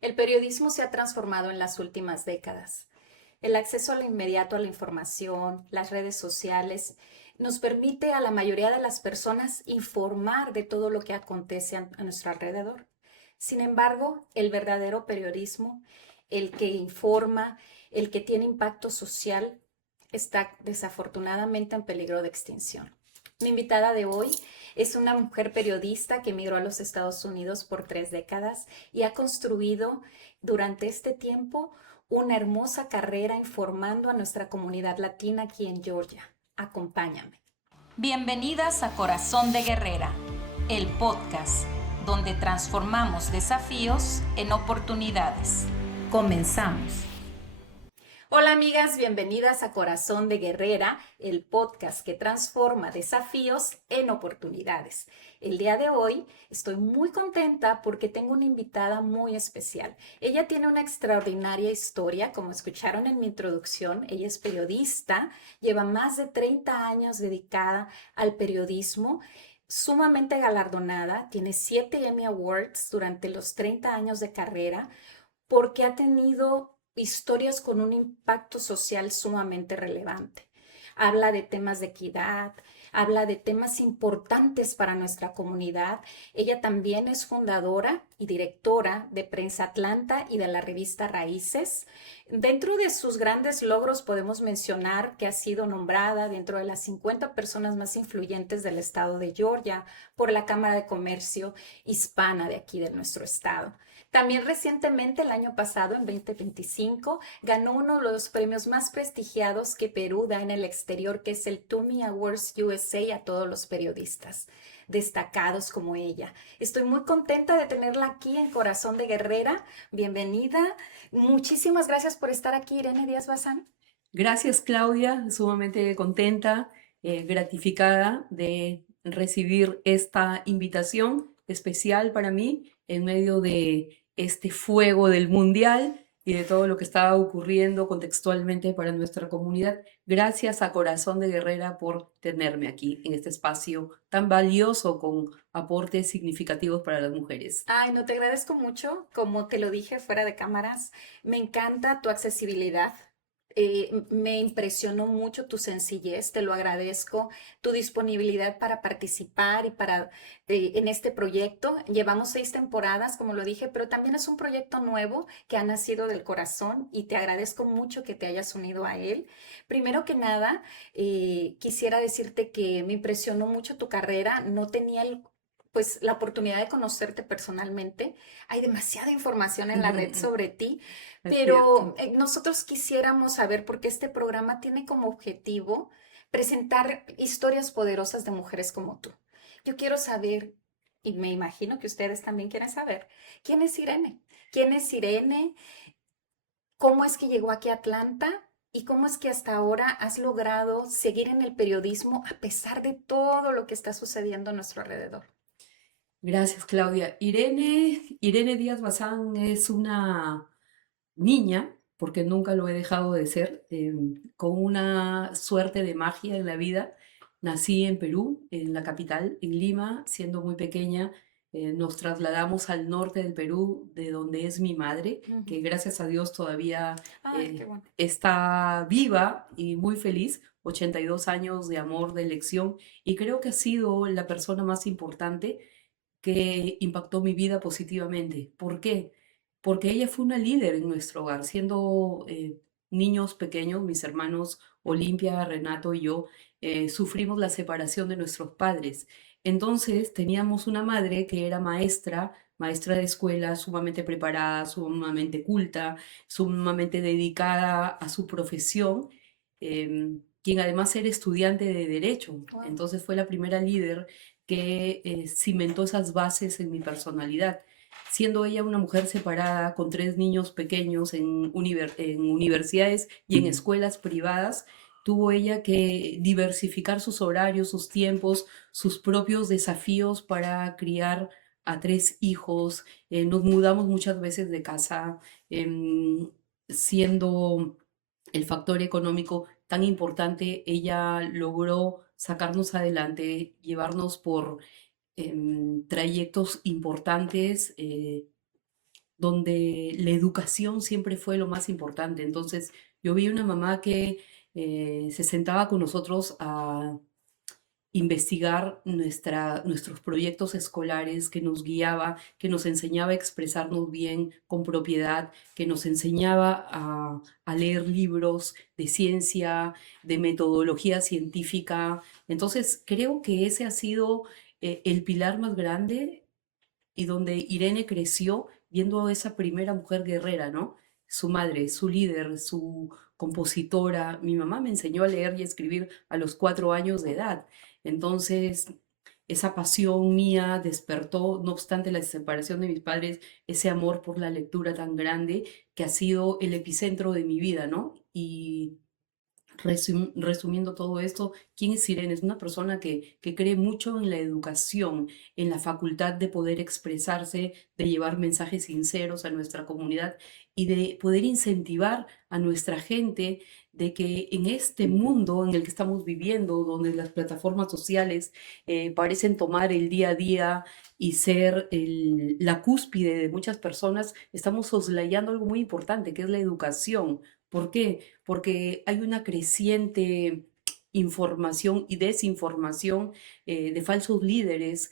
El periodismo se ha transformado en las últimas décadas. El acceso al inmediato a la información, las redes sociales, nos permite a la mayoría de las personas informar de todo lo que acontece a nuestro alrededor. Sin embargo, el verdadero periodismo, el que informa, el que tiene impacto social, está desafortunadamente en peligro de extinción. Mi invitada de hoy es una mujer periodista que emigró a los Estados Unidos por 3 décadas y ha construido durante este tiempo una hermosa carrera informando a nuestra comunidad latina aquí en Georgia. Acompáñame. Bienvenidas a Corazón de Guerrera, el podcast donde transformamos desafíos en oportunidades. Comenzamos. Hola amigas, bienvenidas a Corazón de Guerrera, el podcast que transforma desafíos en oportunidades. El día de hoy estoy muy contenta porque tengo una invitada muy especial. Ella tiene una extraordinaria historia, como escucharon en mi introducción. Ella es periodista, lleva más de 30 años dedicada al periodismo, sumamente galardonada, tiene 7 Emmy Awards durante los 30 años de carrera porque ha tenido historias con un impacto social sumamente relevante. Habla de temas de equidad, habla de temas importantes para nuestra comunidad. Ella también es fundadora y directora de Prensa Atlanta y de la revista Raíces. Dentro de sus grandes logros podemos mencionar que ha sido nombrada dentro de las 50 personas más influyentes del estado de Georgia por la Cámara de Comercio Hispana de aquí de nuestro estado. También recientemente, el año pasado, en 2025, ganó uno de los premios más prestigiados que Perú da en el exterior, que es el Tumi Awards USA a todos los periodistas destacados como ella. Estoy muy contenta de tenerla aquí en Corazón de Guerrera. Bienvenida. Muchísimas gracias por estar aquí, Irene Díaz Bazán. Gracias, Claudia, sumamente contenta, gratificada de recibir esta invitación especial para mí en medio de este fuego del mundial y de todo lo que estaba ocurriendo contextualmente para nuestra comunidad. Gracias a Corazón de Guerrera por tenerme aquí en este espacio tan valioso con aportes significativos para las mujeres. Ay, no, te agradezco mucho. Como te lo dije fuera de cámaras, me encanta tu accesibilidad. Me impresionó mucho tu sencillez, te lo agradezco, tu disponibilidad para participar y para en este proyecto. Llevamos 6 temporadas, como lo dije, pero también es un proyecto nuevo que ha nacido del corazón y te agradezco mucho que te hayas unido a él. Primero que nada, quisiera decirte que me impresionó mucho tu carrera. No tenía pues la oportunidad de conocerte personalmente. Hay demasiada información en la red sobre ti, Es pero cierto. nosotros quisiéramos saber, porque este programa tiene como objetivo presentar historias poderosas de mujeres como tú. Yo quiero saber, y me imagino que ustedes también quieren saber, ¿quién es Irene? ¿Quién es Irene? ¿Cómo es que llegó aquí a Atlanta? ¿Y cómo es que hasta ahora has logrado seguir en el periodismo a pesar de todo lo que está sucediendo a nuestro alrededor? Gracias, Claudia. Irene Díaz Bazán es una niña, porque nunca lo he dejado de ser, con una suerte de magia en la vida. Nací en Perú, en la capital, en Lima, siendo muy pequeña. Nos trasladamos al norte del Perú, de donde es mi madre, Ujú. que gracias a Dios todavía Ay, qué bueno. está viva y muy feliz. 82 años de amor, de elección, y creo que ha sido la persona más importante que impactó mi vida positivamente. ¿Por qué? Porque ella fue una líder en nuestro hogar, siendo niños pequeños, mis hermanos Olimpia, Renato y yo, sufrimos la separación de nuestros padres. Entonces teníamos una madre que era maestra, maestra de escuela, sumamente preparada, sumamente culta, sumamente dedicada a su profesión, quien además era estudiante de derecho. Wow. Entonces fue la primera líder que cimentó esas bases en mi personalidad. Siendo ella una mujer separada, con 3 niños pequeños en universidades y en escuelas privadas, tuvo ella que diversificar sus horarios, sus tiempos, sus propios desafíos para criar a 3 hijos. Nos mudamos muchas veces de casa, em, siendo el factor económico tan importante, ella logró sacarnos adelante, llevarnos por trayectos importantes, donde la educación siempre fue lo más importante. Entonces, yo vi una mamá que se sentaba con nosotros a investigar nuestros proyectos escolares, que nos guiaba, que nos enseñaba a expresarnos bien con propiedad, que nos enseñaba a leer libros de ciencia, de metodología científica. Entonces, creo que ese ha sido el pilar más grande y donde Irene creció viendo a esa primera mujer guerrera, ¿no? Su madre, su líder, su compositora. Mi mamá me enseñó a leer y a escribir a los 4 años de edad. Entonces, esa pasión mía despertó, no obstante la separación de mis padres, ese amor por la lectura tan grande que ha sido el epicentro de mi vida, ¿no? Y resumiendo todo esto, ¿quién es Irene? Es una persona que cree mucho en la educación, en la facultad de poder expresarse, de llevar mensajes sinceros a nuestra comunidad y de poder incentivar a nuestra gente de que en este mundo en el que estamos viviendo, donde las plataformas sociales parecen tomar el día a día y ser la cúspide de muchas personas, estamos soslayando algo muy importante, que es la educación. ¿Por qué? Porque hay una creciente información y desinformación de falsos líderes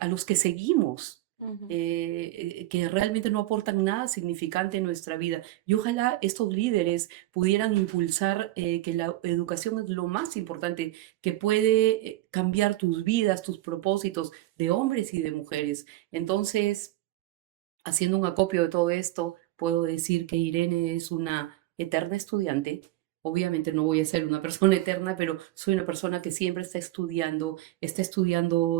a los que seguimos, Ujú. que realmente no aportan nada significante en nuestra vida. Y ojalá estos líderes pudieran impulsar que la educación es lo más importante, que puede cambiar tus vidas, tus propósitos de hombres y de mujeres. Entonces, haciendo un acopio de todo esto, puedo decir que Irene es una eterna estudiante. Obviamente no voy a ser una persona eterna, pero soy una persona que siempre está estudiando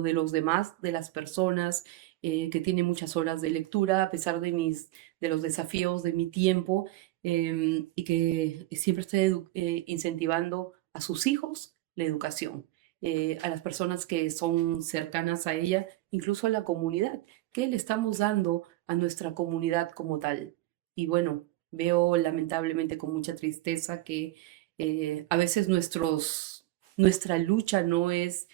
de los demás, de las personas, que tiene muchas horas de lectura a pesar de los desafíos de mi tiempo, y que siempre está incentivando a sus hijos la educación, a las personas que son cercanas a ella, incluso a la comunidad. ¿Qué le estamos dando a nuestra comunidad como tal? Y bueno, veo lamentablemente con mucha tristeza que a veces nuestra lucha no es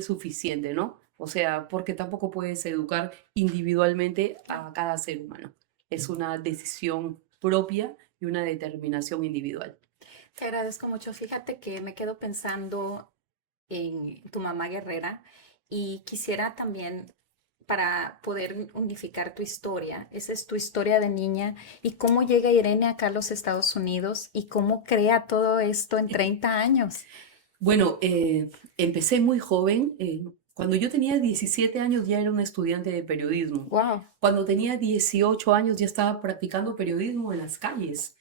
suficiente, ¿no? O sea, porque tampoco puedes educar individualmente a cada ser humano. Es una decisión propia y una determinación individual. Te agradezco mucho. Fíjate que me quedo pensando en tu mamá guerrera y quisiera también, para poder unificar tu historia, esa es tu historia de niña y cómo llega Irene acá a los Estados Unidos y cómo crea todo esto en 30 años. Bueno, empecé muy joven. Cuando yo tenía 17 años ya era una estudiante de periodismo. Wow. Cuando tenía 18 años ya estaba practicando periodismo en las calles.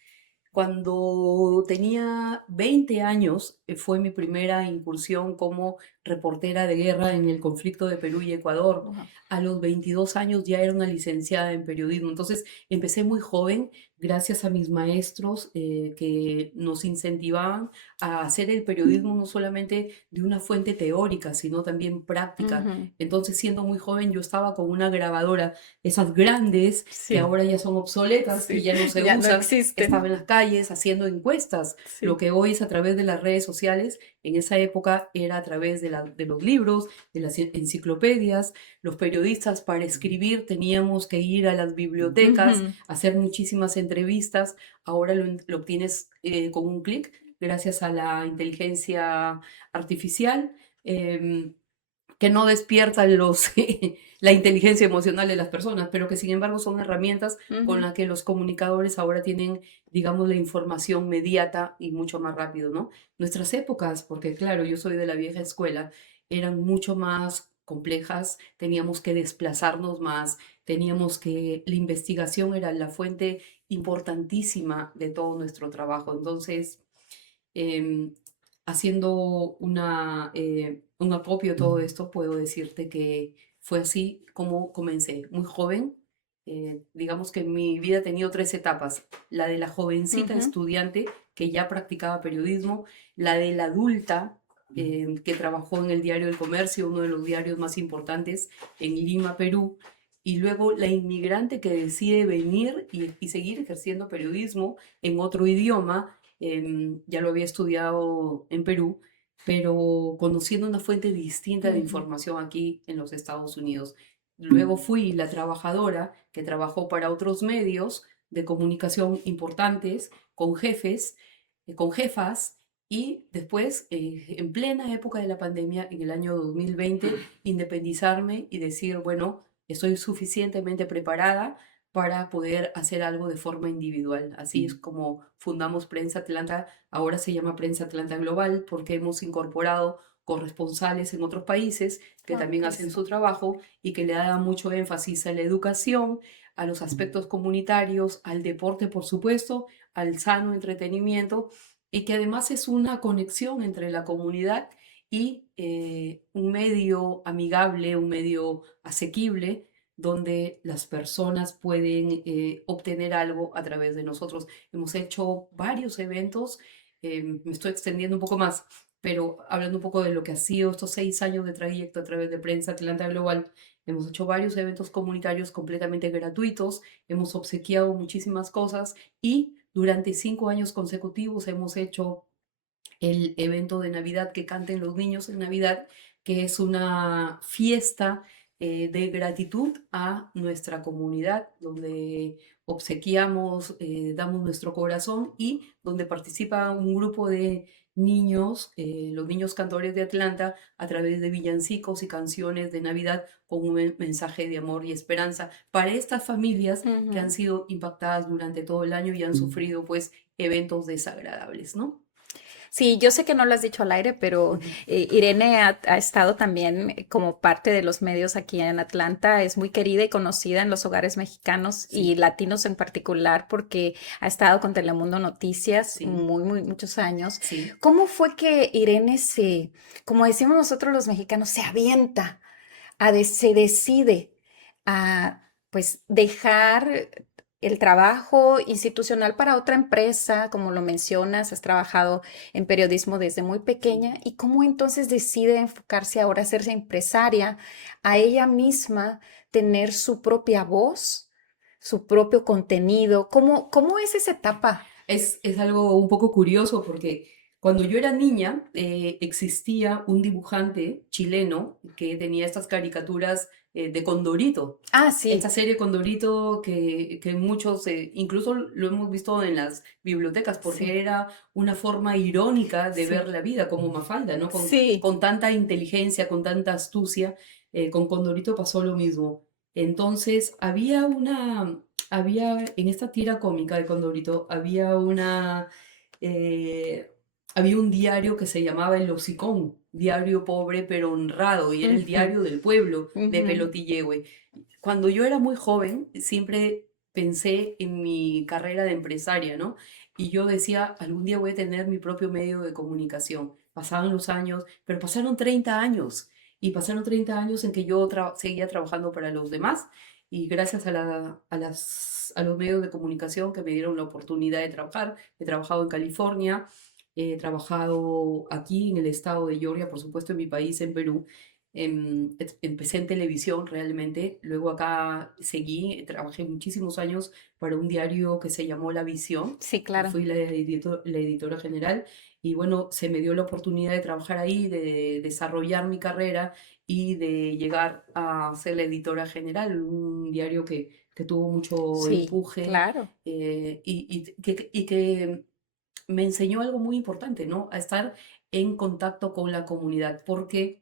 Cuando tenía 20 años, fue mi primera incursión como reportera de guerra en el conflicto de Perú y Ecuador. Wow. A los 22 años ya era una licenciada en periodismo. Entonces empecé muy joven, gracias a mis maestros que nos incentivaban a hacer el periodismo no solamente de una fuente teórica, sino también práctica. Ujú. Entonces, siendo muy joven, yo estaba con una grabadora, esas grandes, que Sí, ahora ya son obsoletas, que sí, ya no se ya no usan. Estaba en existen. las calles haciendo encuestas. Lo Sí. que hoy es a través de las redes sociales, en esa época era a través de los libros, de las enciclopedias. Los periodistas para escribir teníamos que ir a las bibliotecas, Ujú. hacer muchísimas entrevistas. Ahora lo obtienes con un clic gracias a la inteligencia artificial. em, que no despiertan la inteligencia emocional de las personas, pero que sin embargo son herramientas con Ujú. las que los comunicadores ahora tienen, digamos, la información mediata y mucho más rápido, ¿no? Nuestras épocas, porque claro, yo soy de la vieja escuela, eran mucho más complejas, teníamos que desplazarnos más, la investigación era la fuente importantísima de todo nuestro trabajo. Entonces, em, haciendo un acopio de todo esto, puedo decirte que fue así como comencé, muy joven. Digamos que mi vida ha tenido tres etapas: la de la jovencita Ujú. estudiante que ya practicaba periodismo, la de la adulta que trabajó en el Diario del Comercio, uno de los diarios más importantes en Lima, Perú, y luego la inmigrante que decide venir y seguir ejerciendo periodismo en otro idioma. Ya lo había estudiado en Perú, pero conociendo una fuente distinta de Ujú. información aquí en los Estados Unidos. Luego fui la trabajadora que trabajó para otros medios de comunicación importantes, con jefes, con jefas, y después, en plena época de la pandemia, en el año 2020, independizarme y decir, bueno, estoy suficientemente preparada para poder hacer algo de forma individual. Así es como fundamos Prensa Atlanta. Ahora se llama Prensa Atlanta Global porque hemos incorporado corresponsales en otros países que Ah, también qué hacen lindo. su trabajo y que le dan mucho énfasis a la educación, a los aspectos comunitarios, al deporte, por supuesto, al sano entretenimiento, y que además es una conexión entre la comunidad y un medio amigable, un medio asequible, donde las personas pueden obtener algo a través de nosotros. Hemos hecho varios eventos, me estoy extendiendo un poco más, pero hablando un poco de lo que ha sido estos 6 años de trayecto a través de Prensa Atlanta Global, hemos hecho varios eventos comunitarios completamente gratuitos, hemos obsequiado muchísimas cosas y durante 5 años consecutivos hemos hecho el evento de Navidad que canten los niños en Navidad, que es una fiesta de gratitud a nuestra comunidad, donde obsequiamos, damos nuestro corazón y donde participa un grupo de niños, los niños cantores de Atlanta, a través de villancicos y canciones de Navidad con un mensaje de amor y esperanza para estas familias que han Ujú. sido impactadas durante todo el año y han sufrido pues eventos desagradables, ¿no? Sí, yo sé que no lo has dicho al aire, pero Ujú. Irene ha estado también como parte de los medios aquí en Atlanta. Es muy querida y conocida en los hogares mexicanos y Sí, latinos en particular porque ha estado con Telemundo Noticias sí, muchos años. sí. ¿Cómo fue que Irene como decimos nosotros los mexicanos, se avienta, se decide a pues dejar el trabajo institucional para otra empresa, como lo mencionas, has trabajado en periodismo desde muy pequeña, y cómo entonces decide enfocarse ahora a hacerse empresaria, a ella misma tener su propia voz, su propio contenido? ¿Cómo es esa etapa? Es algo un poco curioso porque cuando yo era niña existía un dibujante chileno que tenía estas caricaturas de Condorito. Ah, Esta sí, serie Condorito que muchos, incluso lo hemos visto en las bibliotecas, porque sí, era una forma irónica de ver sí, la vida, como Mafalda, ¿no? sí. Con tanta inteligencia, con tanta astucia, con Condorito pasó lo mismo. Entonces, había en esta tira cómica de Condorito, eh, había un diario que se llamaba El Hocicón, diario pobre pero honrado, y era el Ujú, diario del pueblo de ujú. Pelotillehue. Cuando yo era muy joven, siempre pensé en mi carrera de empresaria, ¿no? Y yo decía, algún día voy a tener mi propio medio de comunicación. Pasaban los años, pero pasaron 30 años. Y pasaron 30 años en que yo seguía trabajando para los demás. Y gracias a los medios de comunicación que me dieron la oportunidad de trabajar, he trabajado en California, he trabajado aquí en el estado de Georgia, por supuesto en mi país, en Perú. Empecé en televisión realmente, luego acá seguí, trabajé muchísimos años para un diario que se llamó La Visión, Sí, claro. fui la editora general y bueno, se me dio la oportunidad de trabajar ahí, de desarrollar mi carrera y de llegar a ser la editora general, un diario que tuvo mucho Sí, empuje claro. y que me enseñó algo muy importante, ¿no? A estar en contacto con la comunidad, porque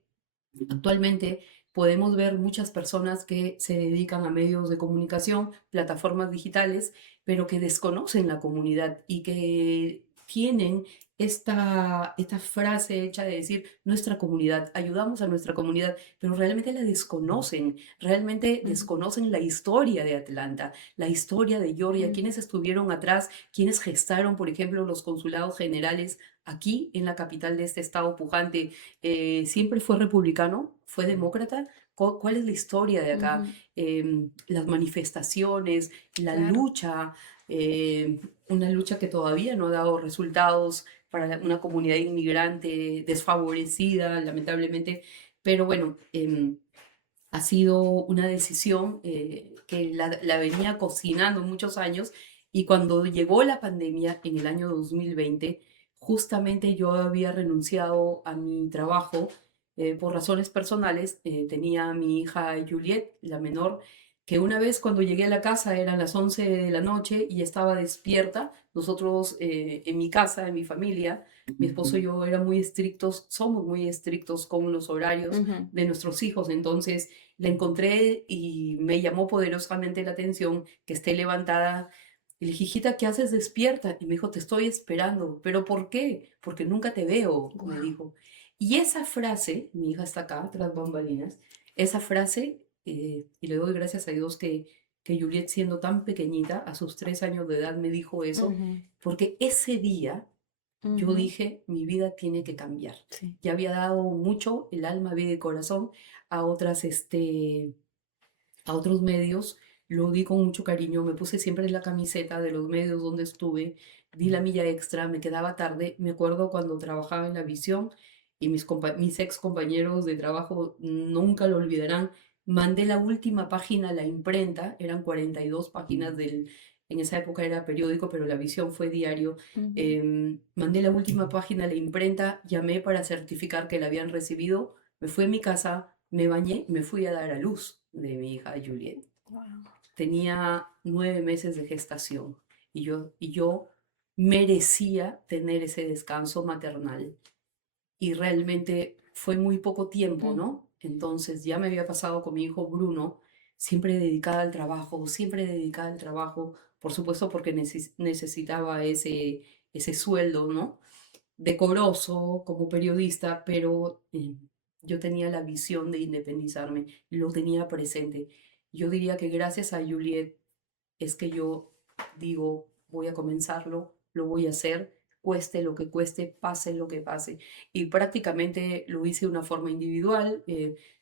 actualmente podemos ver muchas personas que se dedican a medios de comunicación, plataformas digitales, pero que desconocen la comunidad y que tienen esta frase hecha de decir nuestra comunidad, ayudamos a nuestra comunidad, pero realmente la desconocen, realmente Ujú, desconocen la historia de Atlanta, la historia de Georgia, ujú. quienes estuvieron atrás, quienes gestaron, por ejemplo, los consulados generales aquí en la capital de este estado pujante. Siempre fue republicano, fue demócrata. ¿Cuál es la historia de acá? Ujú, Las manifestaciones, la claro. lucha, una lucha que todavía no ha dado resultados para una comunidad inmigrante desfavorecida, lamentablemente. Pero bueno, ha sido una decisión que la venía cocinando muchos años y cuando llegó la pandemia en el año 2020, justamente yo había renunciado a mi trabajo por razones personales. Tenía a mi hija Juliet, la menor, que una vez cuando llegué a la casa eran las 11 de la noche y estaba despierta. Nosotros en mi casa, en mi familia, mi esposo y yo eran muy estrictos, somos muy estrictos con los horarios Ujú. de nuestros hijos. Entonces la encontré y me llamó poderosamente la atención que esté levantada. Y le dije, hijita, ¿qué haces despierta? Y me dijo, te estoy esperando. ¿Pero por qué? Porque nunca te veo, me Guau. dijo. Y esa frase, mi hija está acá, tras bambalinas, esa frase, y le doy gracias a Dios que Juliet, siendo tan pequeñita, a sus 3 años de edad, me dijo eso, Ujú, porque ese día yo ujú. dije, mi vida tiene que cambiar. Sí. Ya había dado mucho, el alma, vida y corazón, a a otros medios, lo di con mucho cariño, me puse siempre la camiseta de los medios donde estuve, di la milla extra, me quedaba tarde, me acuerdo cuando trabajaba en la visión y mis ex compañeros de trabajo nunca lo olvidarán, mandé la última página a la imprenta, eran 42 páginas en esa época era periódico, pero la visión fue diario, Ujú. mandé la última página a la imprenta, llamé para certificar que la habían recibido, me fui a mi casa, me bañé y me fui a dar a luz de mi hija Juliet. Guau. Tenía 9 meses de gestación y yo merecía tener ese descanso maternal. Y realmente fue muy poco tiempo, Mm. ¿no? Entonces ya me había pasado con mi hijo Bruno, siempre dedicada al trabajo, siempre dedicada al trabajo, por supuesto porque necesitaba ese sueldo, ¿no? Decoroso como periodista, pero yo tenía la visión de independizarme, lo tenía presente. Yo diría que gracias a Juliet es que yo digo, voy a comenzarlo, lo voy a hacer, cueste lo que cueste, pase lo que pase. Y prácticamente lo hice de una forma individual.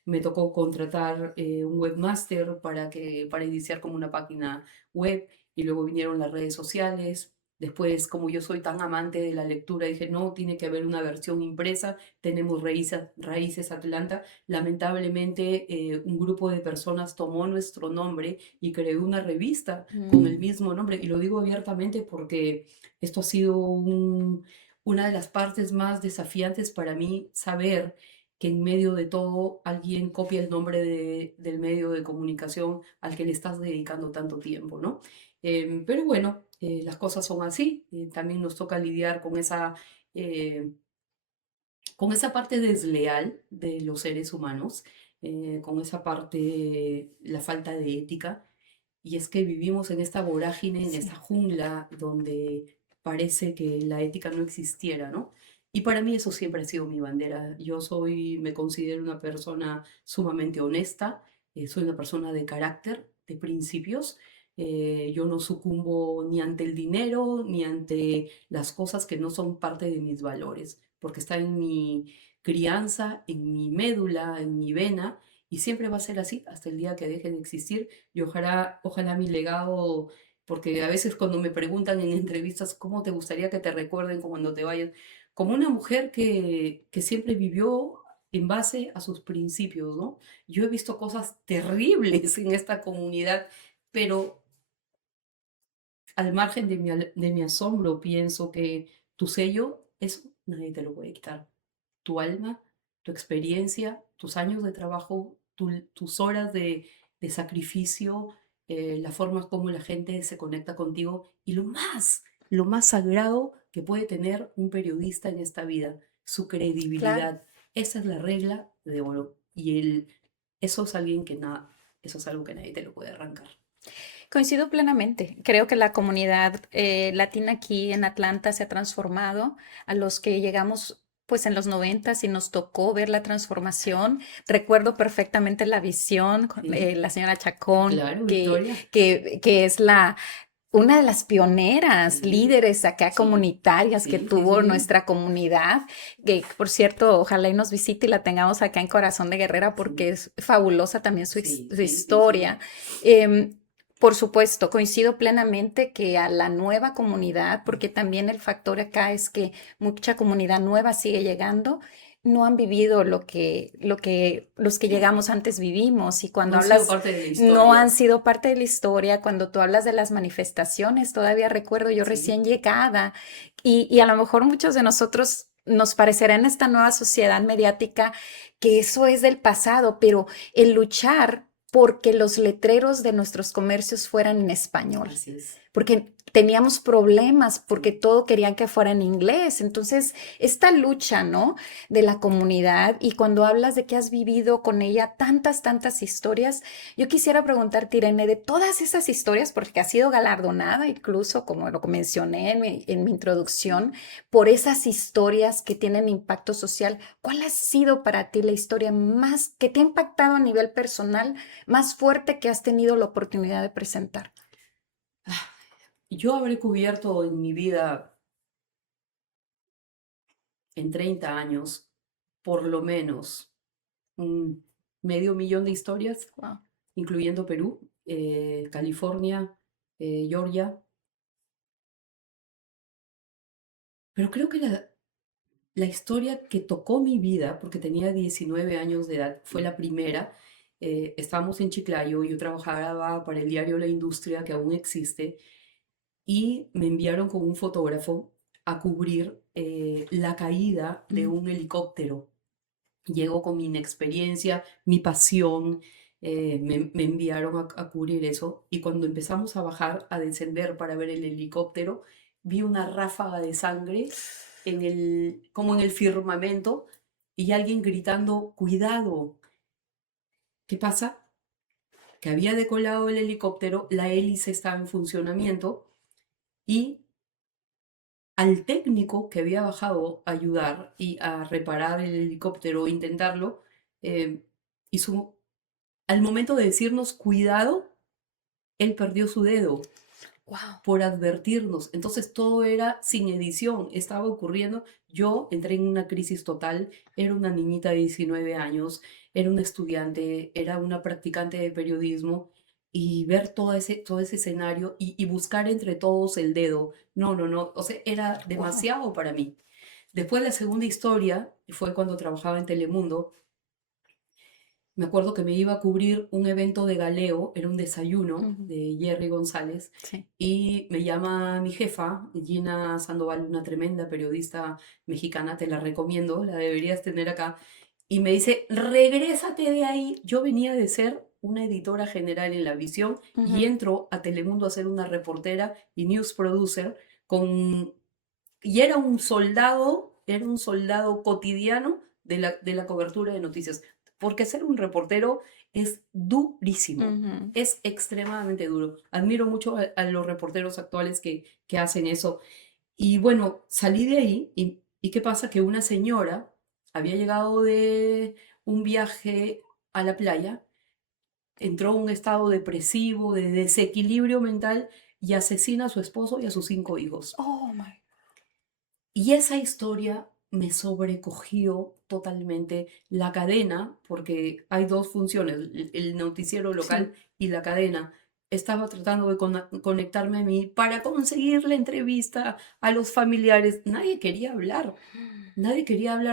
Me tocó contratar un webmaster para iniciar como una página web y luego vinieron las redes sociales. Después, como yo soy tan amante de la lectura, dije, no, tiene que haber una versión impresa. Tenemos Raíces Atlanta. Lamentablemente, un grupo de personas tomó nuestro nombre y creó una revista con el Mm. mismo nombre. Y lo digo abiertamente porque esto ha sido una de las partes más desafiantes para mí, saber que en medio de todo alguien copia el nombre del medio de comunicación al que le estás dedicando tanto tiempo, ¿no? Pero bueno, las cosas son así. También nos toca lidiar eh, con esa parte desleal de los seres humanos, con esa parte, la falta de ética. Y es que vivimos en esta vorágine, en esta Sí. jungla donde parece que la ética no existiera, ¿no? Y para mí eso siempre ha sido mi bandera. Me considero una persona sumamente honesta, soy una persona de carácter, de principios. Yo no sucumbo ni ante el dinero, ni ante las cosas que no son parte de mis valores, porque está en mi crianza, en mi médula, en mi vena, y siempre va a ser así hasta el día que deje de existir. Y ojalá mi legado, porque a veces cuando me preguntan en entrevistas cómo te gustaría que te recuerden cuando te vayas, como una mujer que siempre vivió en base a sus principios, ¿no? Yo he visto cosas terribles en esta comunidad, pero al margen de mi asombro, pienso que tu sello, eso nadie te lo puede quitar. Tu alma, tu experiencia, tus años de trabajo, tus horas de sacrificio, la forma como la gente se conecta contigo y lo más sagrado que puede tener un periodista en esta vida, su Claro. credibilidad. Esa es la regla de oro. Eso es eso es algo que nadie te lo puede arrancar. Coincido plenamente. Creo que la comunidad latina aquí en Atlanta se ha transformado. A los que llegamos pues en los 90 y nos tocó ver la transformación. Recuerdo perfectamente la visión con Sí, la señora Chacón, claro, Victoria. que es una de las pioneras, Sí, líderes acá sí, comunitarias que sí, sí, sí, tuvo sí, nuestra comunidad, que por cierto, ojalá y nos visite y la tengamos acá en Corazón de Guerrera porque sí, es fabulosa también sí, su sí, sí, sí. historia. Em, por supuesto, coincido plenamente que a la nueva comunidad, porque también el factor acá es que mucha comunidad nueva sigue llegando, no han vivido lo que los que No, llegamos antes vivimos. Y no cuando han sido hablas, parte de la no han historia. sido parte de la historia, cuando tú hablas de las manifestaciones, todavía recuerdo yo Sí, recién llegada y a lo mejor muchos de nosotros nos parecerá en esta nueva sociedad mediática que eso es del pasado, pero el luchar porque los letreros de nuestros comercios fueran en español, Así es. porque teníamos problemas, porque todo querían que fuera en inglés. Entonces, esta lucha, ¿no? De la comunidad, y cuando hablas de que has vivido con ella tantas, tantas historias, yo quisiera preguntarte, Irene, de todas esas historias, porque has sido galardonada, incluso como lo que mencioné en mi introducción, por esas historias que tienen impacto social, ¿cuál ha sido para ti la historia más que te ha impactado a nivel personal, más fuerte que has tenido la oportunidad de presentar? Ah, Yo habré cubierto en mi vida, en 30 años, por lo menos un medio millón de historias, Wow. incluyendo Perú, California, Georgia. Pero creo que la historia que tocó mi vida, porque tenía 19 años de edad, fue la primera. Estábamos en Chiclayo, yo trabajaba para el diario La Industria, que aún existe, y me enviaron con un fotógrafo a cubrir la caída de Mm. un helicóptero. Llego con mi inexperiencia, mi pasión, me enviaron a cubrir eso, y cuando empezamos a bajar, a descender para ver el helicóptero, vi una ráfaga de sangre como en el firmamento, y alguien gritando, cuidado. ¿Qué pasa? Que había decolado el helicóptero, la hélice estaba en funcionamiento, y al técnico que había bajado a ayudar y a reparar el helicóptero, intentarlo, eh, hizo, al momento de decirnos cuidado, él perdió su dedo Wow. por advertirnos. Entonces todo era sin edición, estaba ocurriendo. Yo entré en una crisis total, era una niñita de 19 años, era una estudiante, era una practicante de periodismo, y ver todo ese escenario y buscar entre todos el dedo. No, no, no, o sea, era Wow. demasiado para mí. Después la segunda historia fue cuando trabajaba en Telemundo. Me acuerdo que me iba a cubrir un evento de galeo, era un desayuno Ujú. de Jerry González, Sí. y me llama mi jefa, Gina Sandoval, una tremenda periodista mexicana, te la recomiendo, la deberías tener acá, y me dice, regrésate de ahí. Yo venía de ser una editora general en La Visión y Ujú. entro a Telemundo a ser una reportera y news producer con... Y era un soldado cotidiano de la cobertura de noticias, porque ser un reportero es durísimo, Ujú. es extremadamente duro. Admiro mucho a los reporteros actuales que hacen eso. Y bueno, salí de ahí, y ¿qué pasa? Que una señora había llegado de un viaje a la playa, entró en un estado depresivo, de desequilibrio mental, y asesina a su esposo y a sus 5 hijos. Oh my. Y esa historia me sobrecogió totalmente. La cadena, porque hay dos funciones, el noticiero Sí. local y la cadena. Estaba tratando de conectarme a mí para conseguir la entrevista a los familiares. Nadie quería hablar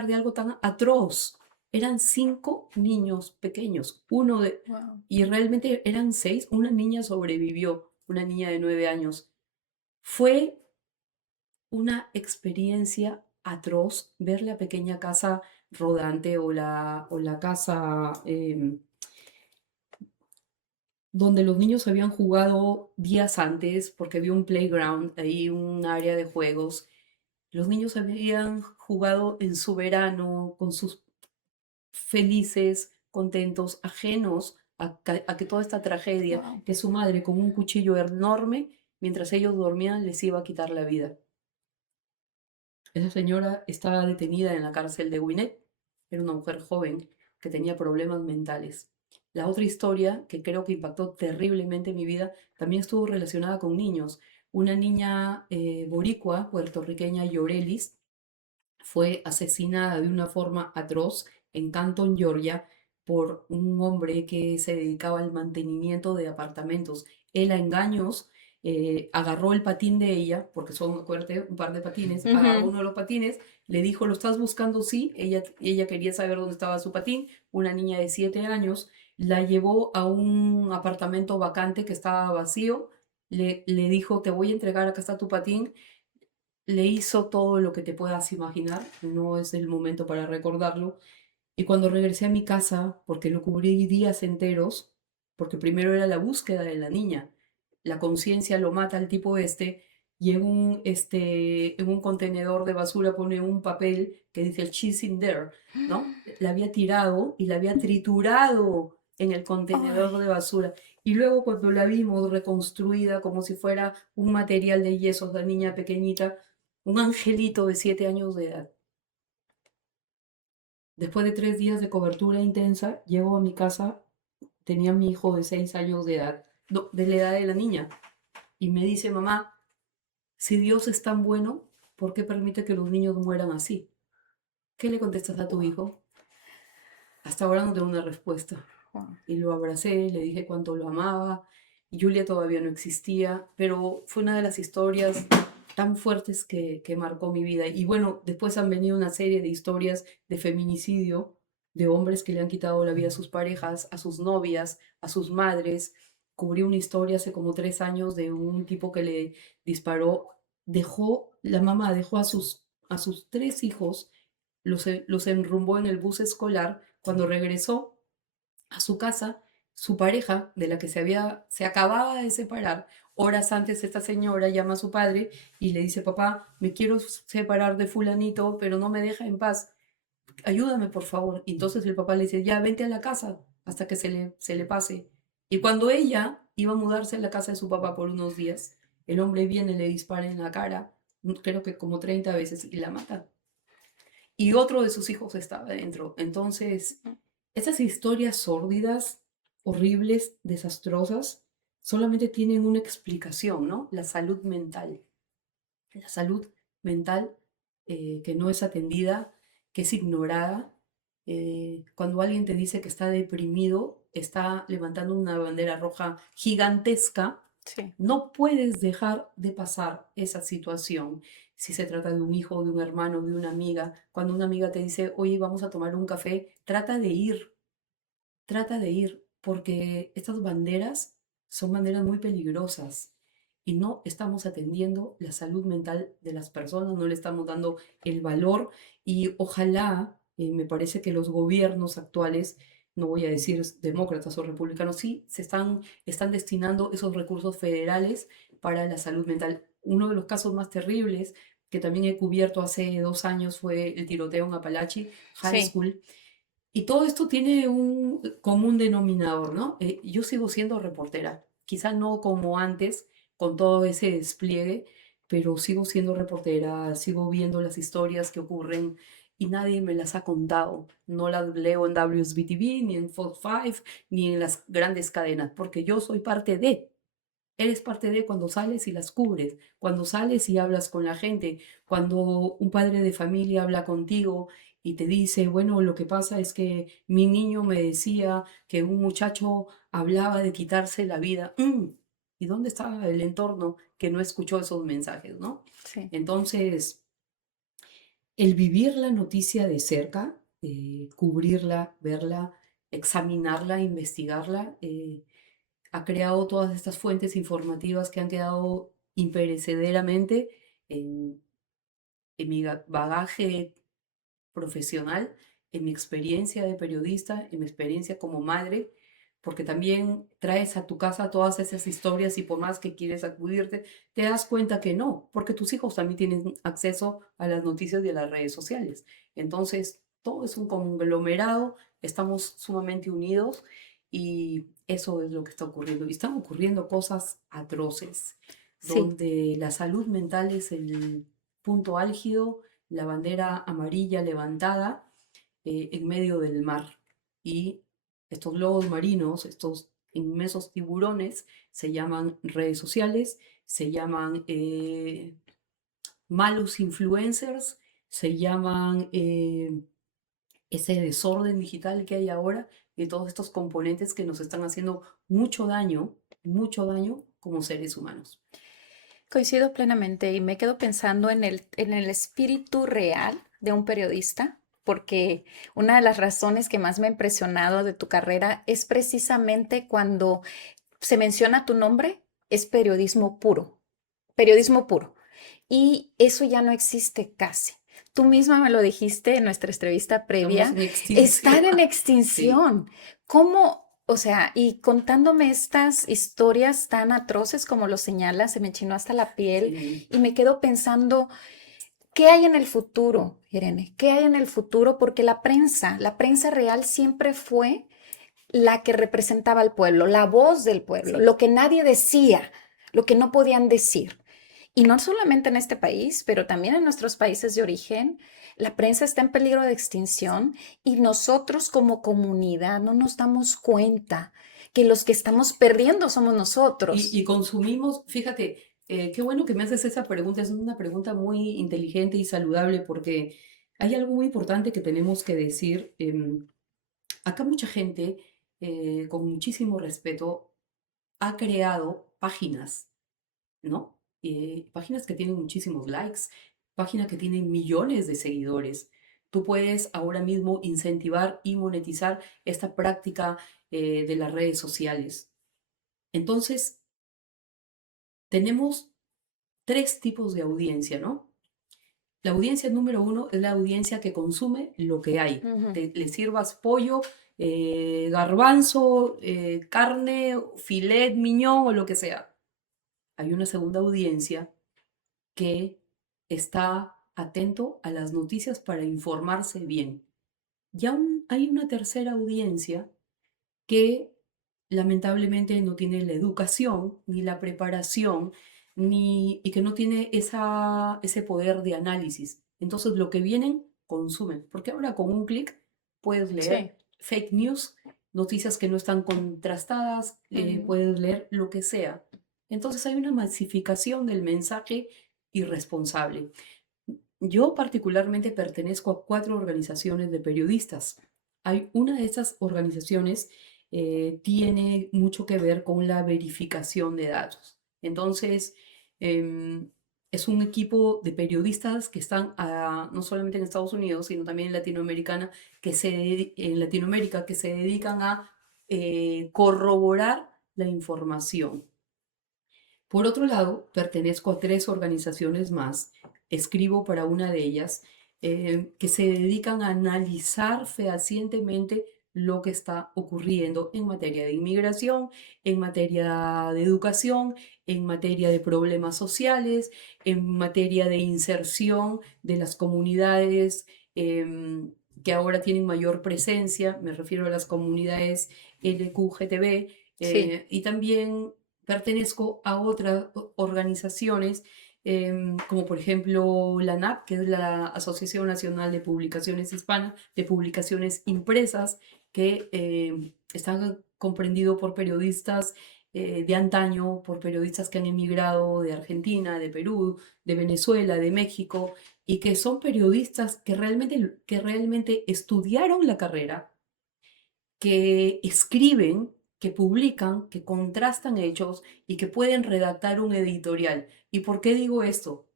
de algo tan atroz. Eran 5 niños pequeños, Wow. y realmente eran 6. Una niña sobrevivió, una niña de 9 años. Fue una experiencia atroz ver la pequeña casa rodante, o la casa donde los niños habían jugado días antes, porque había un playground, ahí un área de juegos. Los niños habían jugado en su verano con sus felices, contentos, ajenos a que toda esta tragedia, Wow. que su madre con un cuchillo enorme, mientras ellos dormían, les iba a quitar la vida. Esa señora estaba detenida en la cárcel de Gwinnett. Era una mujer joven que tenía problemas mentales. La otra historia, que creo que impactó terriblemente mi vida, también estuvo relacionada con niños. Una niña boricua, puertorriqueña, Yorelis, fue asesinada de una forma atroz en Canton, Georgia, por un hombre que se dedicaba al mantenimiento de apartamentos. Él, a engaños, agarró el patín de ella, porque son, acuérdate, un par de patines, agarró Ujú. uno de los patines, le dijo, ¿lo estás buscando? Sí, ella quería saber dónde estaba su patín, una niña de 7 años, la llevó a un apartamento vacante que estaba vacío, le dijo, te voy a entregar, acá está tu patín. Le hizo todo lo que te puedas imaginar, no es el momento para recordarlo. Y cuando regresé a mi casa, porque lo cubrí días enteros, porque primero era la búsqueda de la niña. La conciencia lo mata al tipo este y en un contenedor de basura pone un papel que dice she's in there, ¿no? La había tirado y la había triturado en el contenedor Ay, de basura. Y luego cuando la vimos reconstruida como si fuera un material de yesos, la niña pequeñita, un angelito de 7 años de edad. Después de 3 días de cobertura intensa, llego a mi casa, tenía mi hijo de 6 años de edad, no, de la edad de la niña, y me dice, mamá, si Dios es tan bueno, ¿por qué permite que los niños mueran así? ¿Qué le contestas a tu wow, hijo? Hasta ahora no tengo una respuesta. wow. Y lo abracé, le dije cuánto lo amaba. Julia todavía no existía, pero fue una de las historias tan fuertes que marcó mi vida. Y bueno, después han venido una serie de historias de feminicidio, de hombres que le han quitado la vida a sus parejas, a sus novias, a sus madres. Cubrí una historia hace como 3 años de un tipo que le disparó, la mamá dejó a sus 3 hijos, los enrumbó en el bus escolar. Cuando regresó a su casa, su pareja, de la que se acababa de separar, horas antes esta señora llama a su padre y le dice, papá, me quiero separar de fulanito, pero no me deja en paz, ayúdame por favor. Y entonces el papá le dice, ya, vente a la casa hasta que se le pase. Y cuando ella iba a mudarse a la casa de su papá por unos días, el hombre viene, le dispara en la cara, creo que como 30 veces, y la mata. Y otro de sus hijos estaba dentro. Entonces, esas historias sórdidas, horribles, desastrosas, solamente tienen una explicación, ¿no? La salud mental. La salud mental que no es atendida, que es ignorada. Cuando alguien te dice que está deprimido, está levantando una bandera roja gigantesca. Sí. No puedes dejar de pasar esa situación. Si se trata de un hijo, de un hermano, de una amiga, cuando una amiga te dice, oye, vamos a tomar un café, trata de ir, porque estas banderas son banderas muy peligrosas y no estamos atendiendo la salud mental de las personas, no le estamos dando el valor y ojalá, me parece que los gobiernos actuales, no voy a decir demócratas o republicanos, sí, están destinando esos recursos federales para la salud mental. Uno de los casos más terribles que también he cubierto hace 2 años fue el tiroteo en Apalachee High Sí. School, y todo esto tiene un común denominador, ¿no? Yo sigo siendo reportera, quizá no como antes, con todo ese despliegue, pero sigo siendo reportera, sigo viendo las historias que ocurren y nadie me las ha contado. No las leo en WSB-TV, ni en Fox 5, ni en las grandes cadenas, porque yo soy parte de. Eres parte de cuando sales y las cubres, cuando sales y hablas con la gente, cuando un padre de familia habla contigo y te dice, bueno, lo que pasa es que mi niño me decía que un muchacho hablaba de quitarse la vida. ¿Y dónde está el entorno que no escuchó esos mensajes, no? Sí. Entonces, el vivir la noticia de cerca, cubrirla, verla, examinarla, investigarla, ha creado todas estas fuentes informativas que han quedado imperecederamente en, en mi bagaje profesional, en mi experiencia de periodista, en mi experiencia como madre, porque también traes a tu casa todas esas historias y por más que quieres acudirte, te das cuenta que no, porque tus hijos también tienen acceso a las noticias de las redes sociales. Entonces, todo es un conglomerado, estamos sumamente unidos y eso es lo que está ocurriendo. Y están ocurriendo cosas atroces, Sí. donde la salud mental es el punto álgido, la bandera amarilla levantada en medio del mar. Y estos lobos marinos, estos inmensos tiburones, se llaman redes sociales, se llaman malos influencers, se llaman ese desorden digital que hay ahora y todos estos componentes que nos están haciendo mucho daño como seres humanos. Coincido plenamente y me quedo pensando en el espíritu real de un periodista, porque una de las razones que más me ha impresionado de tu carrera es precisamente cuando se menciona tu nombre, es periodismo puro, periodismo puro. Y eso ya no existe casi. Tú misma me lo dijiste en nuestra entrevista Estamos previa, en están extinción. en Sí. extinción. ¿Cómo? O sea, y contándome estas historias tan atroces como lo señalas, se me enchinó hasta la piel Sí. y me quedo pensando, ¿qué hay en el futuro, Irene? ¿Qué hay en el futuro? Porque la prensa real siempre fue la que representaba al pueblo, la voz del pueblo, Sí. lo que nadie decía, lo que no podían decir. Y no solamente en este país, pero también en nuestros países de origen, la prensa está en peligro de Sí. extinción y nosotros como comunidad no nos damos cuenta que los que estamos perdiendo somos Y nosotros. consumimos, fíjate, qué bueno que me haces esa pregunta, es una pregunta muy inteligente y saludable porque hay algo muy importante que tenemos que decir. Acá mucha gente, con muchísimo respeto, ha creado páginas, ¿no? Páginas que tienen muchísimos likes, páginas que tienen millones de seguidores. Tú puedes ahora mismo incentivar y monetizar esta práctica de las redes sociales. Entonces, tenemos tres tipos de audiencia, ¿no? La audiencia número uno es la audiencia que consume lo que hay. Ujú. Le sirvas pollo, garbanzo, carne, filet, miñón o lo que sea. Hay una segunda audiencia que está atento a las noticias para informarse bien. Y aún hay una tercera audiencia que lamentablemente no tiene la educación ni la preparación y que no tiene ese poder de análisis. Entonces lo que vienen, consumen. Porque ahora con un clic puedes Sí. leer fake news, noticias que no están contrastadas, Ujú. puedes leer lo que sea. Entonces hay una masificación del mensaje irresponsable. Yo particularmente pertenezco a 4 organizaciones de periodistas. Hay una de esas organizaciones tiene mucho que ver con la verificación de datos. Entonces, em, es un equipo de periodistas que están no solamente en Estados Unidos, sino también en Latinoamérica, que se dedican a corroborar la información. Por otro lado, pertenezco a 3 organizaciones más, escribo para una de ellas, que se dedican a analizar fehacientemente lo que está ocurriendo en materia de inmigración, en materia de educación, en materia de problemas sociales, en materia de inserción de las comunidades que ahora tienen mayor presencia, me refiero a las comunidades LQGTB, Sí. y también pertenezco a otras organizaciones, como por ejemplo la ANAP, que es la Asociación Nacional de Publicaciones Hispanas, de Publicaciones Impresas, que están comprendidos por periodistas de antaño, por periodistas que han emigrado de Argentina, de Perú, de Venezuela, de México, y que son periodistas que realmente estudiaron la carrera, que escriben, que publican, que contrastan hechos y que pueden redactar un editorial. ¿Y por qué digo esto?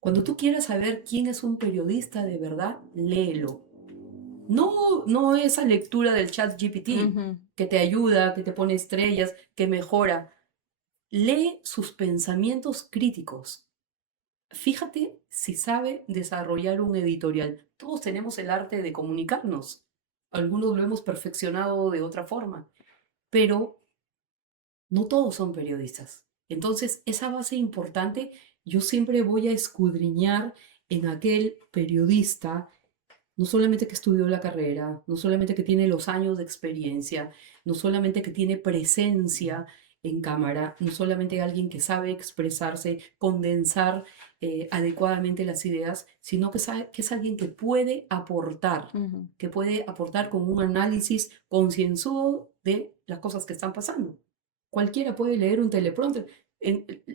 Cuando tú quieras saber quién es un periodista de verdad, léelo. No esa lectura del chat GPT Ujú. que te ayuda, que te pone estrellas, que mejora. Lee sus pensamientos críticos. Fíjate si sabe desarrollar un editorial. Todos tenemos el arte de comunicarnos. Algunos lo hemos perfeccionado de otra forma, pero no todos son periodistas. Entonces, esa base importante, yo siempre voy a escudriñar en aquel periodista, no solamente que estudió la carrera, no solamente que tiene los años de experiencia, no solamente que tiene presencia en cámara, no solamente alguien que sabe expresarse, condensar adecuadamente las ideas, sino que es alguien Ujú. que puede aportar con un análisis concienzudo de las cosas que están pasando. Cualquiera puede leer un teleprompter.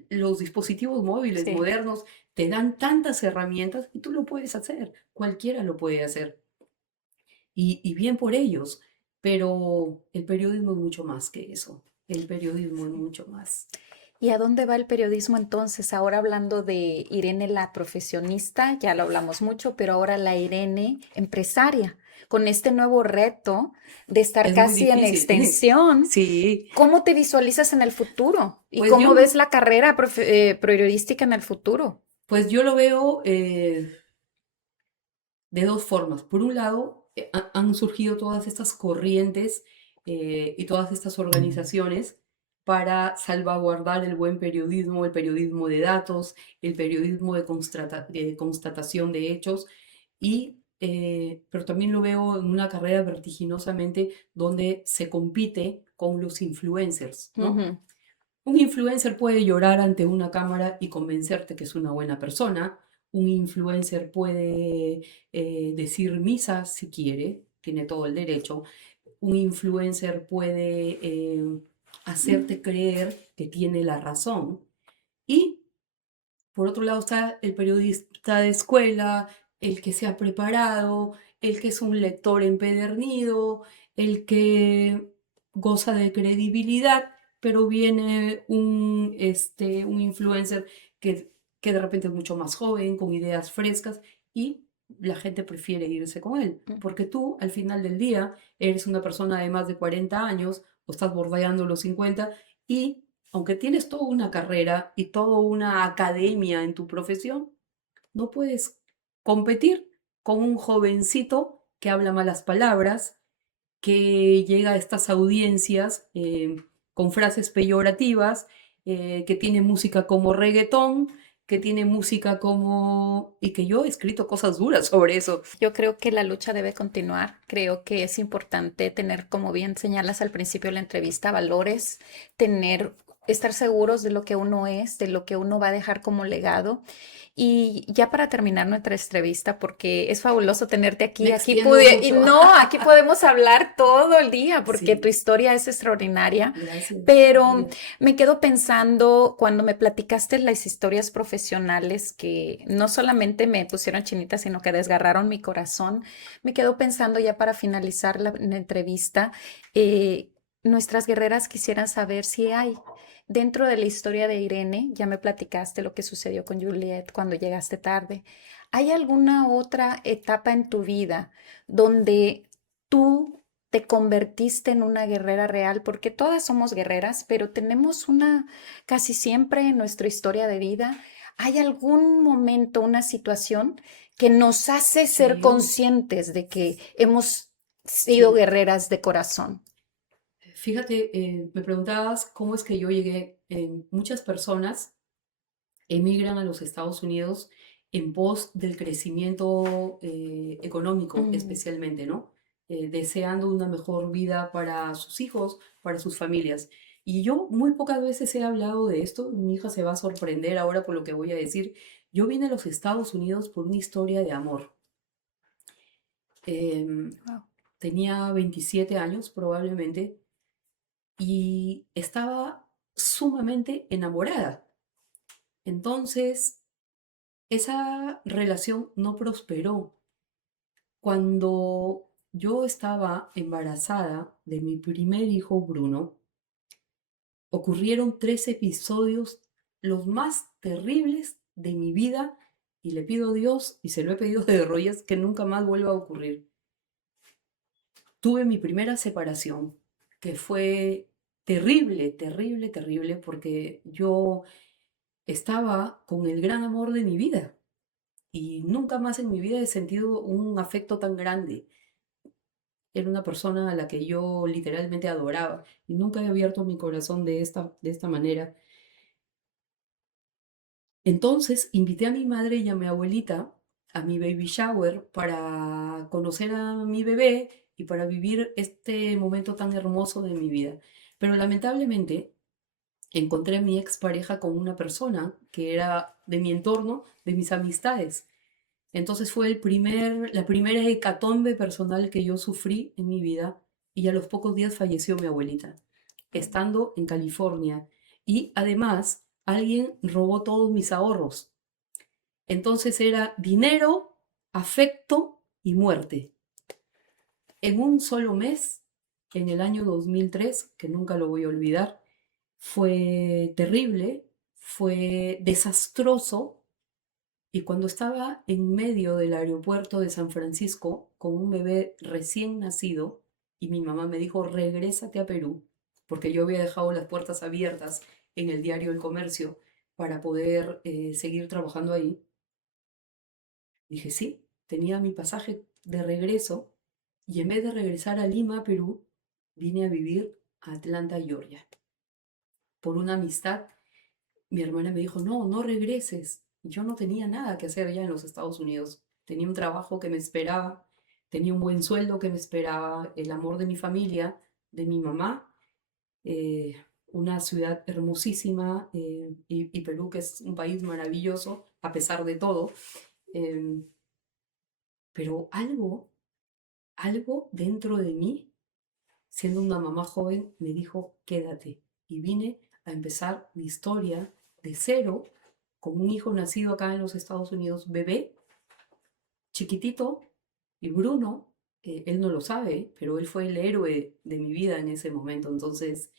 Los dispositivos móviles Sí. modernos te dan tantas herramientas y tú lo puedes hacer. Cualquiera lo puede hacer. Y bien por ellos. Pero el periodismo es mucho más que eso. El periodismo es mucho más. ¿Y a dónde va el periodismo entonces? Ahora hablando de Irene la profesionista, ya lo hablamos mucho, pero ahora la Irene empresaria, con este nuevo reto de estar Es muy casi en difícil. extensión. Sí, ¿Cómo te visualizas en el futuro? ¿Y pues cómo yo, ves la carrera periodística en el futuro? pues yo lo veo de dos formas. Por un lado, han surgido todas estas corrientes y todas estas organizaciones para salvaguardar el buen periodismo, el periodismo de datos, el periodismo de constatación de hechos, pero también lo veo en una carrera vertiginosamente donde se compite con los influencers, ¿no? Ujú. Un influencer puede llorar ante una cámara y convencerte que es una buena persona. Un influencer puede decir misa si quiere, tiene todo el derecho. Un influencer puede hacerte creer que tiene la razón. Y por otro lado está el periodista de escuela, el que se ha preparado, el que es un lector empedernido, el que goza de credibilidad, pero viene un influencer que, que de repente es mucho más joven, con ideas frescas, y la gente prefiere irse con él, porque tú al final del día eres una persona de más de 40 años o estás bordeando los 50 y aunque tienes toda una carrera y toda una academia en tu profesión, no puedes competir con un jovencito que habla malas palabras, que llega a estas audiencias con frases peyorativas, que tiene música como reggaetón, que tiene música como... y que yo he escrito cosas duras sobre eso. Yo creo que la lucha debe continuar. Creo que es importante tener, como bien señalas al principio de la entrevista, valores, estar seguros de lo que uno es, de lo que uno va a dejar como legado. Y ya para terminar nuestra entrevista, porque es fabuloso tenerte Me aquí, extiendo y mucho. no, aquí podemos hablar todo el día, porque tu Sí, historia es extraordinaria. gracias. Pero me quedo pensando cuando me platicaste las historias profesionales que no solamente me pusieron chinita, sino que desgarraron mi corazón. Me quedo pensando ya para finalizar la entrevista, eh, nuestras guerreras quisieran saber si hay dentro de la historia de Irene, ya me platicaste lo que sucedió con Juliet cuando llegaste tarde. ¿Hay alguna otra etapa en tu vida donde tú te convertiste en una guerrera real? Porque todas somos guerreras, pero tenemos una, casi siempre en nuestra historia de vida, ¿hay algún momento, una situación que nos hace ser Sí, conscientes de que hemos sido sí. guerreras de corazón? Fíjate, me preguntabas cómo es que yo llegué. Muchas personas emigran a los Estados Unidos en pos del crecimiento económico, Mm. especialmente, ¿no? Deseando una mejor vida para sus hijos, para sus familias. Y yo muy pocas veces he hablado de esto. Mi hija se va a sorprender ahora por lo que voy a decir. Yo vine a los Estados Unidos por una historia de amor. Em, Wow. Tenía 27 años probablemente y estaba sumamente enamorada. Entonces, esa relación no prosperó. Cuando yo estaba embarazada de mi primer hijo, Bruno, ocurrieron 3 episodios los más terribles de mi vida y le pido a Dios, y se lo he pedido de rodillas, que nunca más vuelva a ocurrir. Tuve mi primera separación, que fue terrible, terrible, terrible, porque yo estaba con el gran amor de mi vida y nunca más en mi vida he sentido un afecto tan grande. Era una persona a la que yo literalmente adoraba y nunca he abierto mi corazón de esta manera. Entonces invité a mi madre y a mi abuelita a mi baby shower para conocer a mi bebé y para vivir este momento tan hermoso de mi vida. Pero lamentablemente encontré a mi expareja con una persona que era de mi entorno, de mis amistades. Entonces fue la primera hecatombe personal que yo sufrí en mi vida y a los pocos días falleció mi abuelita, estando en California. Y además alguien robó todos mis ahorros. Entonces era dinero, afecto y muerte. En un solo mes, en el año 2003, que nunca lo voy a olvidar, fue terrible, fue desastroso. Y cuando estaba en medio del aeropuerto de San Francisco con un bebé recién nacido y mi mamá me dijo, regrésate a Perú, porque yo había dejado las puertas abiertas en el diario El Comercio para poder seguir trabajando ahí, dije, sí, tenía mi pasaje de regreso y en vez de regresar a Lima, Perú, vine a vivir a Atlanta, Georgia, por una amistad. Mi hermana me dijo, no, no regreses. Yo no tenía nada que hacer allá en los Estados Unidos. Tenía un trabajo que me esperaba, tenía un buen sueldo que me esperaba, el amor de mi familia, de mi mamá, eh, una ciudad hermosísima, y Perú, que es un país maravilloso, a pesar de todo. Em, pero algo dentro de mí, siendo una mamá joven, me dijo, quédate. Y vine a empezar mi historia de cero, con un hijo nacido acá en los Estados Unidos, bebé, chiquitito, y Bruno, él no lo sabe, pero él fue el héroe de mi vida en ese momento. Entonces,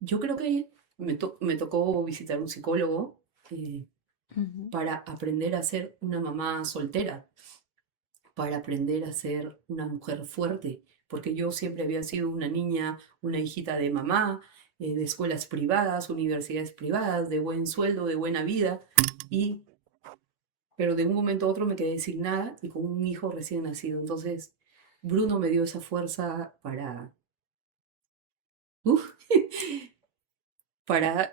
yo creo que me tocó visitar un psicólogo, Ujú. para aprender a ser una mamá soltera, para aprender a ser una mujer fuerte, porque yo siempre había sido una niña, una hijita de mamá, de escuelas privadas, universidades privadas, de buen sueldo, de buena vida, y, pero de un momento a otro me quedé sin nada y con un hijo recién nacido. Entonces, Bruno me dio esa fuerza uf,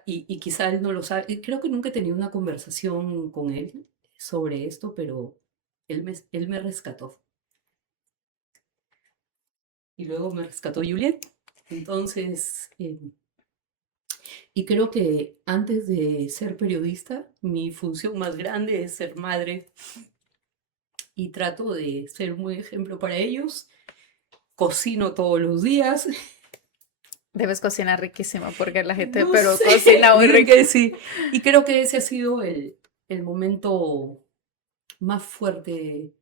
y quizá él no lo sabe, y creo que nunca he tenido una conversación con él sobre esto, pero él me rescató. Y luego me rescató Juliet. Entonces, y creo que antes de ser periodista, mi función más grande es ser madre y trato de ser un buen ejemplo para ellos. Cocino todos los días. Debes cocinar riquísimo porque la gente, No pero sé, cocina muy dicen rico. que sí. Y creo que ese ha sido el momento más fuerte.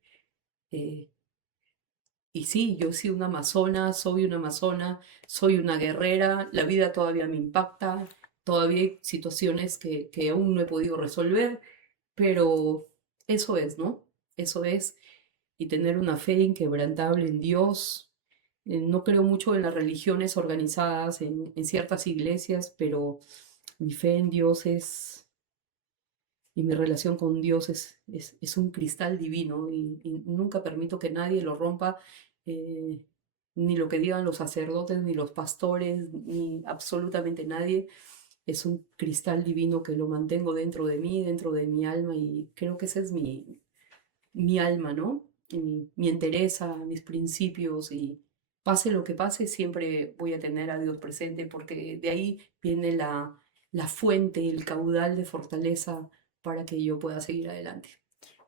eh, y sí, yo he sido una amazona, soy una amazona, soy una guerrera, la vida todavía me impacta, todavía hay situaciones que aún no he podido resolver, pero eso es, ¿no? Eso es, y tener una fe inquebrantable en Dios. No creo mucho en las religiones organizadas en ciertas iglesias, pero mi fe en Dios y mi relación con Dios es un cristal divino y nunca permito que nadie lo rompa, eh, ni lo que digan los sacerdotes, ni los pastores, ni absolutamente nadie. Es un cristal divino que lo mantengo dentro de mí, dentro de mi alma, y creo que esa es mi alma, ¿no? Y mi entereza, mis principios, y pase lo que pase, siempre voy a tener a Dios presente porque de ahí viene la fuente, el caudal de fortaleza para que yo pueda seguir adelante.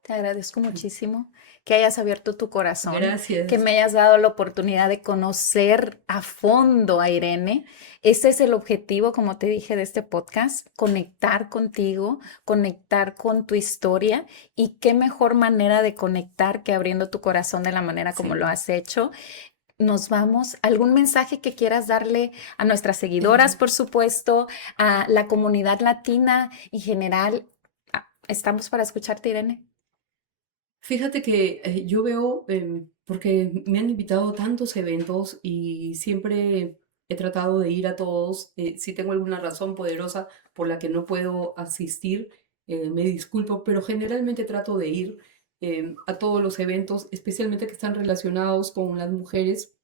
Te agradezco muchísimo que hayas abierto tu corazón, que Gracias. me hayas dado la oportunidad de conocer a fondo a Irene. Ese es el objetivo, como te dije, de este podcast, conectar contigo, conectar con tu historia y qué mejor manera de conectar que abriendo tu corazón de la manera como lo Sí. has hecho. Nos vamos. ¿Algún mensaje que quieras darle a nuestras seguidoras, Eh, por supuesto, a la comunidad latina en general? Estamos para escucharte, Irene. Fíjate que yo veo, porque me han invitado a tantos eventos y siempre he tratado de ir a todos. Si tengo alguna razón poderosa por la que no puedo asistir, me disculpo, pero generalmente trato de ir a todos los eventos, especialmente que están relacionados con las mujeres.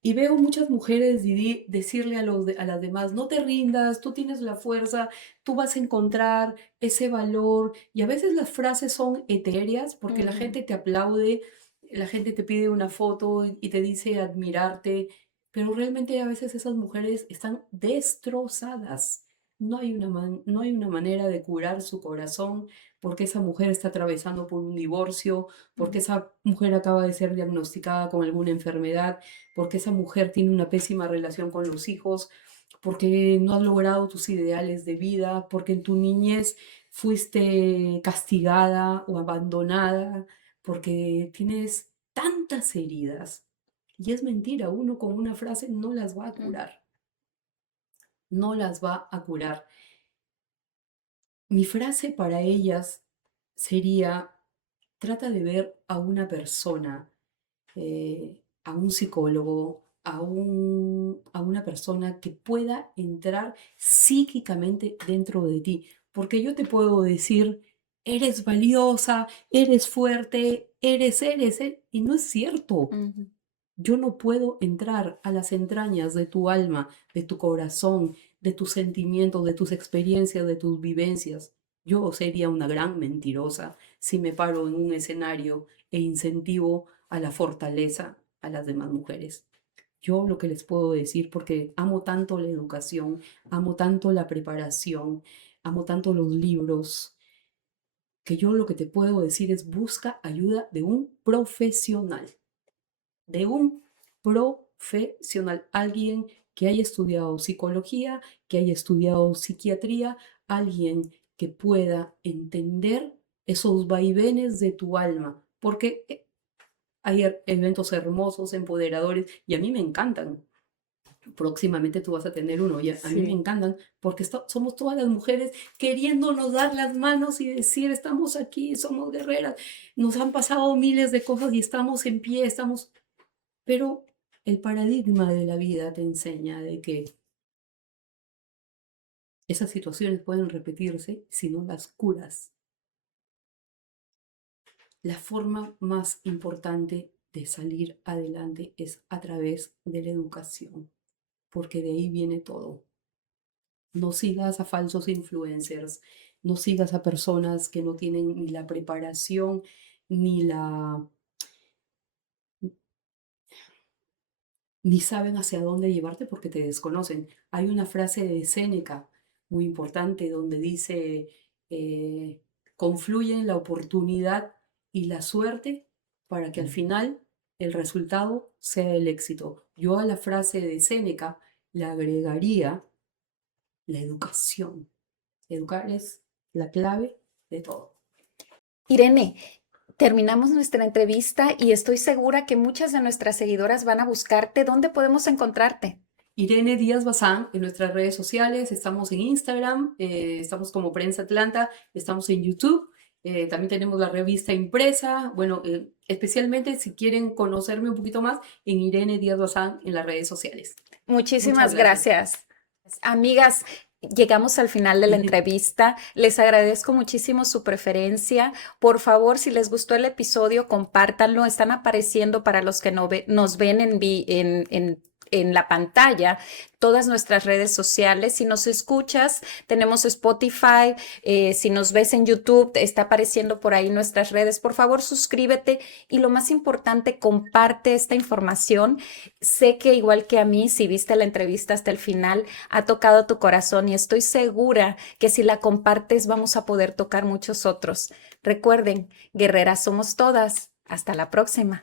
Y veo muchas mujeres decirle a las demás, no te rindas, tú tienes la fuerza, tú vas a encontrar ese valor. Y a veces las frases son etéreas porque la Ujú, gente te aplaude, la gente te pide una foto y te dice admirarte, pero realmente a veces esas mujeres están destrozadas. No hay una manera de curar su corazón porque esa mujer está atravesando por un divorcio, porque ujú, esa mujer acaba de ser diagnosticada con alguna enfermedad, porque esa mujer tiene una pésima relación con los hijos, porque no has logrado tus ideales de vida, porque en tu niñez fuiste castigada o abandonada, porque tienes tantas heridas. Y es mentira, uno con una frase no las va a ujú, curar, no las va a curar. Mi frase para ellas sería, trata de ver a una persona, a un psicólogo, a una persona que pueda entrar psíquicamente dentro de ti. Porque yo te puedo decir eres valiosa, eres fuerte, y no es cierto. Ujú. Yo no puedo entrar a las entrañas de tu alma, de tu corazón, de tus sentimientos, de tus experiencias, de tus vivencias. Yo sería una gran mentirosa si me paro en un escenario e incentivo a la fortaleza a las demás mujeres. Yo lo que les puedo decir, porque amo tanto la educación, amo tanto la preparación, amo tanto los libros, que yo lo que te puedo decir es busca ayuda de un profesional, alguien que haya estudiado psicología, que haya estudiado psiquiatría, alguien que pueda entender esos vaivenes de tu alma, porque hay eventos hermosos, empoderadores, y a mí me encantan. Próximamente tú vas a tener uno, y a mí me Sí. encantan, porque somos todas las mujeres queriéndonos dar las manos y decir, estamos aquí, somos guerreras, nos han pasado miles de cosas y estamos en pie, estamos. Pero el paradigma de la vida te enseña de que esas situaciones pueden repetirse si no las curas. La forma más importante de salir adelante es a través de la educación, porque de ahí viene todo. No sigas a falsos influencers, no sigas a personas que no tienen ni la preparación ni la ni saben hacia dónde llevarte porque te desconocen. Hay una frase de Séneca muy importante donde dice, eh, confluyen la oportunidad y la suerte para que al final el resultado sea el éxito. Yo a la frase de Séneca le agregaría la educación. Educar es la clave de todo. Irene, terminamos nuestra entrevista y estoy segura que muchas de nuestras seguidoras van a buscarte. ¿Dónde podemos encontrarte? Irene Díaz Bazán en nuestras redes sociales, estamos en Instagram, estamos como Prensa Atlanta, estamos en YouTube, también tenemos la revista impresa, bueno, especialmente si quieren conocerme un poquito más, en Irene Díaz Bazán en las redes sociales. Muchas Muchísimas gracias. gracias. Amigas, llegamos al final de la entrevista. Les agradezco muchísimo su preferencia. Por favor, si les gustó el episodio, compártanlo. Están apareciendo para los que no nos ven en la pantalla todas nuestras redes sociales. Si nos escuchas, tenemos Spotify. Si nos ves en YouTube, está apareciendo por ahí nuestras redes. Por favor, suscríbete y lo más importante, comparte esta información. Sé que igual que a mí, si viste la entrevista hasta el final, ha tocado tu corazón y estoy segura que si la compartes vamos a poder tocar muchos otros. Recuerden, guerreras somos todas. Hasta la próxima.